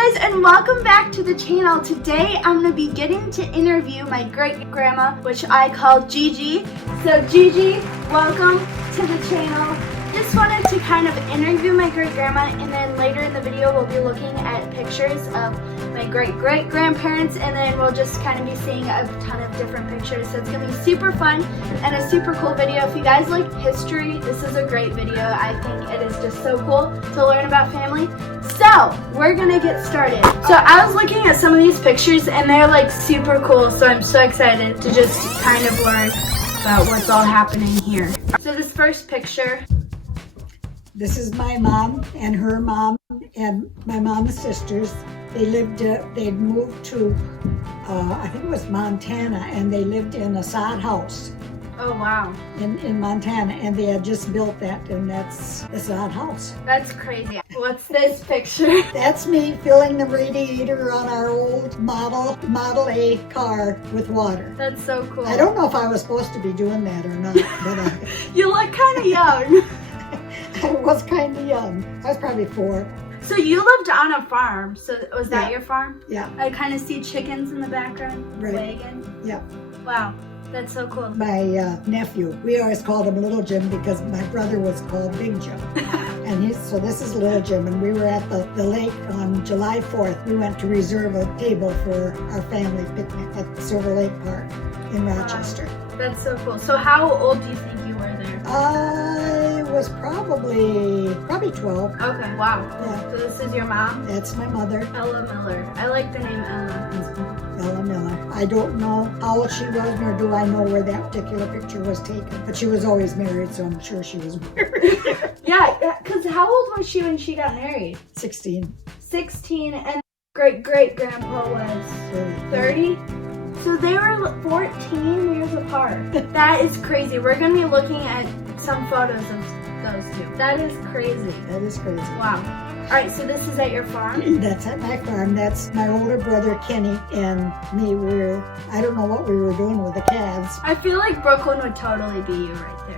guys, and welcome back to the channel. Today I'm going to be getting to interview my great-grandma, which I call GiGi. So GiGi, welcome to the channel. Just wanted to kind of interview my great-grandma, and then later in the video we'll be looking at pictures of my great-great-grandparents, and then we'll just kind of be seeing a ton of different pictures. So it's going to be super fun and a super cool video. If you guys like history, this is a great video. I think it is just so cool to learn about family. So we're going to get started. So I was looking at some of these pictures and they're like super cool, so I'm so excited to just kind of learn about what's all happening here. So this first picture, this is my mom and her mom and my mom's sisters. They lived, they'd moved to, I think it was Montana, and they lived in a sod house. oh wow, In Montana, and they had just built that, and that's the sod house. that's crazy. What's this picture? That's me filling the radiator on our old Model A car with water. That's so cool. I don't know if I was supposed to be doing that or not, but You look kind of young. I was kind of young. I was probably 4. So you lived on a farm, so was that Yeah. your farm? Yeah, I kind of see chickens in the background. Right. Wagon. yeah. Wow, that's so cool. My nephew, we always called him Little Jim because my brother was called Big Jim. And so this is Little Jim, and we were at the lake on July 4th. We went to reserve a table for our family picnic at Silver Lake Park in Rochester. That's so cool. So how old do you think you were there? I was probably 12. Okay, wow. Yeah. So this is your mom? That's my mother, Ella Miller. I like the name Ella. Ella Miller. I don't know how old she was, nor do I know where that particular picture was taken. But she was always married, so I'm sure she was married. Yeah, because how old was she when she got married? 16. 16, and great-great-grandpa was 30? So they were 14 years apart. That is crazy. We're going to be looking at some photos of those two. That is crazy. That is crazy. Wow. All right, so this is at your farm? That's at my farm. That's my older brother Kenny and me. I don't know what we were doing with the calves. I feel like Brooklyn would totally be you right there.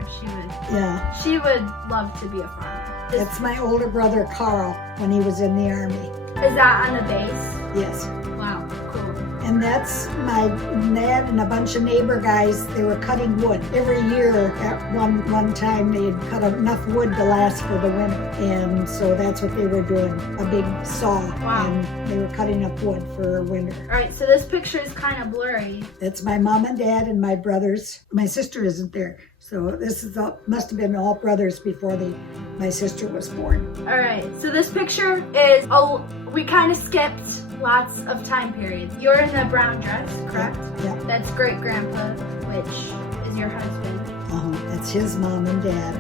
Yeah, She would love to be a farmer. that's my older brother Carl when he was in the army. Is that on a base? Yes. Wow, cool. And that's my dad and a bunch of neighbor guys. They were cutting wood. Every year at one time they'd cut enough wood to last for the winter. And so that's what they were doing, a big saw. Wow. And they were cutting up wood for winter. All right, so this picture is kind of blurry. That's my mom and dad and my brothers. My sister isn't there. So this is must have been all brothers before my sister was born. All right, so this picture is, we kind of skipped lots of time periods. You're in the brown dress, correct? Yeah. That's great-grandpa, which is your husband. That's his mom and dad.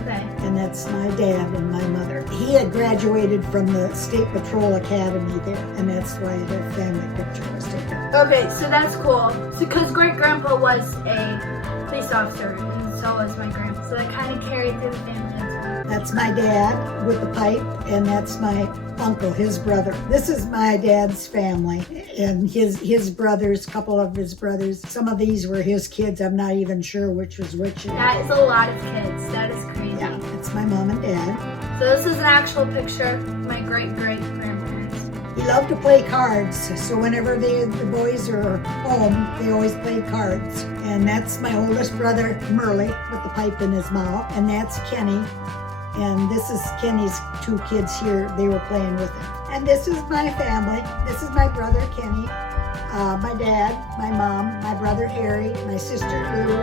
Okay. And that's my dad and my mother. He had graduated from the State Patrol Academy there, and that's why their family picture was taken. Okay, so that's cool. So, because great-grandpa was a police officer, and so was my grandpa. So that kind of carried through the family as well. That's my dad with the pipe, and that's my uncle, his brother. This is my dad's family, and his brothers, couple of his brothers. Some of these were his kids. I'm not even sure which was which. That is a lot of kids. That is crazy. Yeah, that's my mom and dad. So this is an actual picture of my great-great-grandparents. He loved to play cards, so whenever the boys are home, they always played cards. And that's my oldest brother, Merle, with the pipe in his mouth, and that's Kenny. And this is Kenny's 2 kids here. They were playing with him. And this is my family. This is my brother, Kenny, my dad, my mom, my brother, Harry, my sister, Lou,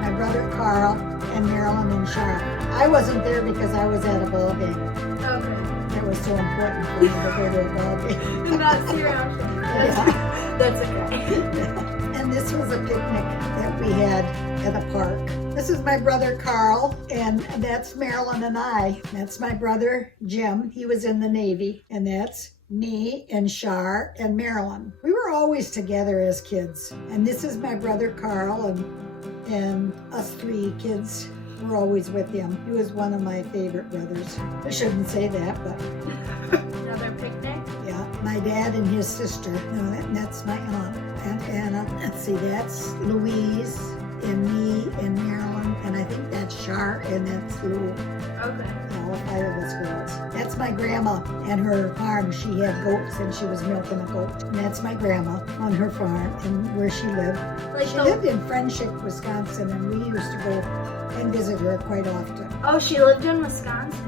my brother, Carl, and Marilyn and Charlotte. I wasn't there because I was at a ball game. Okay. That was so important for me to go to a ball game. And that's your option. Yeah. That's okay. And this was a picnic that we had at a park. This is my brother Carl, and that's Marilyn and I. That's my brother Jim. He was in the Navy, and that's me and Shar and Marilyn. We were always together as kids. And this is my brother Carl, and us 3 kids were always with him. He was one of my favorite brothers. I shouldn't say that, but Another picnic? yeah, my dad and his sister. No, that's my Aunt Anna. Let's see, that's Louise and me and Marilyn, and I think that's Char and that's Lou. Okay. All all 5 of us girls. That's my grandma and her farm. She had goats and she was milking a goat. And that's my grandma on her farm and where she lived. She lived in Friendship, Wisconsin, and we used to go and visit her quite often. Oh, she lived in Wisconsin.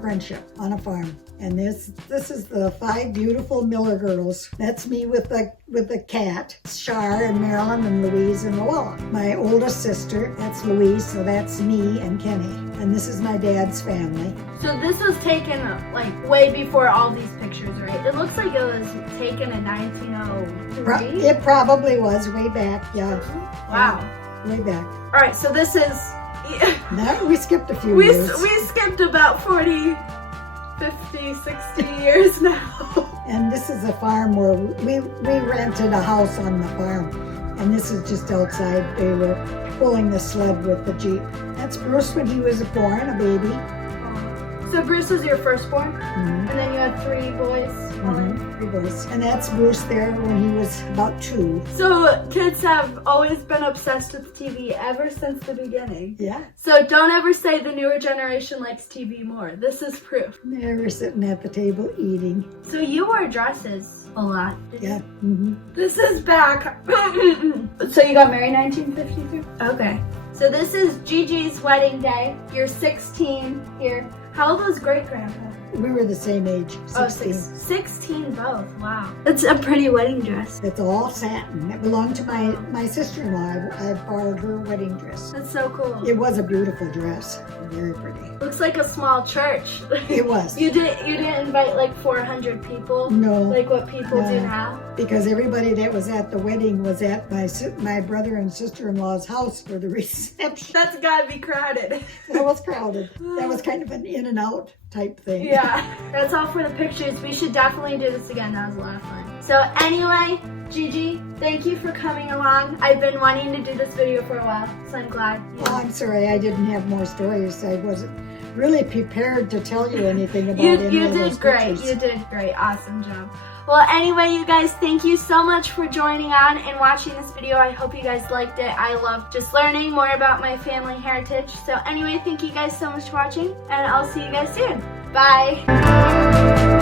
Friendship on a farm. And this is the 5 beautiful Miller girls. That's me with the cat. Char and Marilyn and Louise and Luella. My oldest sister, that's Louise, so that's me and Kenny. And this is my dad's family. So this was taken like way before all these pictures, right? It looks like it was taken in 1903. It probably was way back, yeah. Wow. Way back. All right, so this is... No, we skipped a few years. We skipped about 40, 50, 60 years now. And this is a farm where we rented a house on the farm. And this is just outside. They were pulling the sled with the Jeep. That's Bruce when he was born, a baby. So Bruce was your firstborn? And then you had 3 boys? 3 boys. And that's Bruce there when he was about 2. So kids have always been obsessed with TV ever since the beginning. Yeah. So don't ever say the newer generation likes TV more. This is proof. They were sitting at the table eating. So you wore dresses a lot. Yeah. This is back. So you got married 1953? Okay. So this is Gigi's wedding day. You're 16 here. How old was great-grandpa? We were the same age, 16. Oh, 16 both. Wow. That's a pretty wedding dress. It's all satin. It belonged to my sister-in-law. I borrowed her wedding dress. That's so cool. It was a beautiful dress. Very pretty. Looks like a small church. It was. You didn't invite like 400 people? No. Like what people do now? Because everybody that was at the wedding was at my brother and sister-in-law's house for the reception. That's gotta be crowded. That was crowded. That was kind of an in and out type thing. Yeah. That's all for the pictures. We should definitely do this again. That was a lot of fun. So anyway, Gigi, thank you for coming along. I've been wanting to do this video for a while, so I'm glad. Oh, I'm sorry I didn't have more stories. I wasn't really prepared to tell you anything about any of those You did great. pictures. You did great. Awesome job. Well, anyway, you guys, thank you so much for joining on and watching this video. I hope you guys liked it. I love just learning more about my family heritage. So anyway, thank you guys so much for watching, and I'll see you guys soon. Bye.